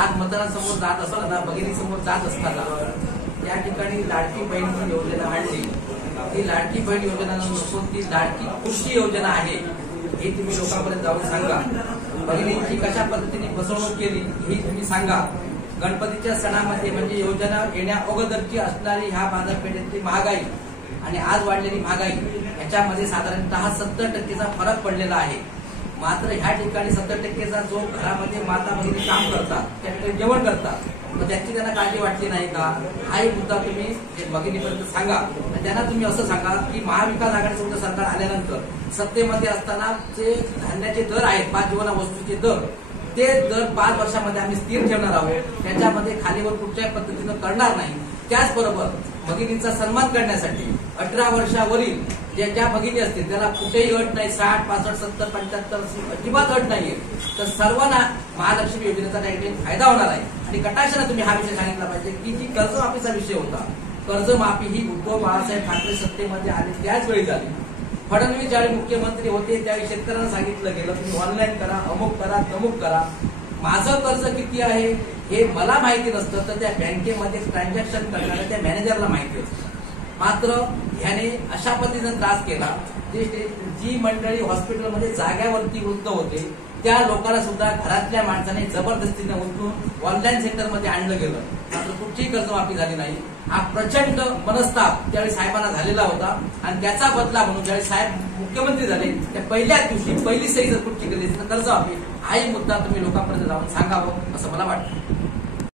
आज मतदारांसमोर जात असताना, भगिनीसमोर जात असताना या ठिकाणी लाडकी बहीण योजना आणली. ती लाडकी बहीण योजना नसून ती लाडकी खुशी योजना आहे हे तुम्ही लोकांपर्यंत जाऊन सांगा. भगिनींची कशा पद्धतीने फसवणूक केली ही तुम्ही सांगा. गणपतीच्या सणामध्ये म्हणजे योजना येण्या अगोदरची असणारी ह्या बाजारपेठेतली महागाई आणि आज वाढलेली महागाई याच्यामध्ये साधारणतः 70% फरक पडलेला आहे. मात्र ह्या ठिकाणी 70% जो घरामध्ये माता भगिनी काम करतात, त्या ठिकाणी जेवण करतात, मग त्याची त्यांना काळजी वाटली नाही का? हाही मुद्दा तुम्ही भगिनीपर्यंत सांगा. आणि त्यांना तुम्ही असं सांगा की महाविकास आघाडीचं सरकार आल्यानंतर सत्तेमध्ये असताना जे धान्याचे दर आहेत, 5 जीवना वस्तूचे दर, ते दर 5 वर्षामध्ये आम्ही स्थिर ठेवणार आहोत. त्याच्यामध्ये खालीवर कुठल्याही पद्धतीनं करणार नाही. त्याचबरोबर भगिनींचा सन्मान करण्यासाठी 18 वर्षावरील ज्या भगिनी असतील त्याला कुठेही अट नाही. 60, 65, 70, 75 अजिबात अट नाहीये. तर सर्वांना महालक्ष्मी योजनेचा काही फायदा होणार आहे. आणि कटाक्षाने तुम्ही हा विषय सांगितला पाहिजे की जी कर्जमाफीचा विषय होता, कर्जमाफी ही उद्धव बाळासाहेब ठाकरे सत्तेमध्ये आले त्याच वेळी झाली. फडणवीस ज्यावेळी मुख्यमंत्री होते त्यावेळी शेतकऱ्यांना सांगितलं गेलं तुम्ही ऑनलाईन करा, अमुक करा, तमुक करा. माझं कर्ज किती आहे हे मला माहिती नसतं, तर त्या बँकेमध्ये ट्रान्झॅक्शन करणाऱ्या त्या मॅनेजरला माहिती असतं. मात्र ह्याने अशा पद्धतीने त्रास केला जी मंडळी हॉस्पिटलमध्ये जाग्यावरती वृद्ध होते त्या लोकांना सुद्धा घरातल्या माणसाने जबरदस्तीने उचलून ऑनलाईन सेंटरमध्ये आणलं गेलं. मात्र कुठलीही कर्जमाफी झाली नाही. हा प्रचंड मनस्ताप त्यावेळी साहेबांना झालेला होता आणि त्याचा बदला म्हणून ज्यावेळी साहेब मुख्यमंत्री झाले त्या पहिल्याच दिवशी पहिली सही जर कुठची केली तर कर्जमाफी हाही मुद्दा तुम्ही लोकांपर्यंत जाऊन सांगावं असं मला वाटतं.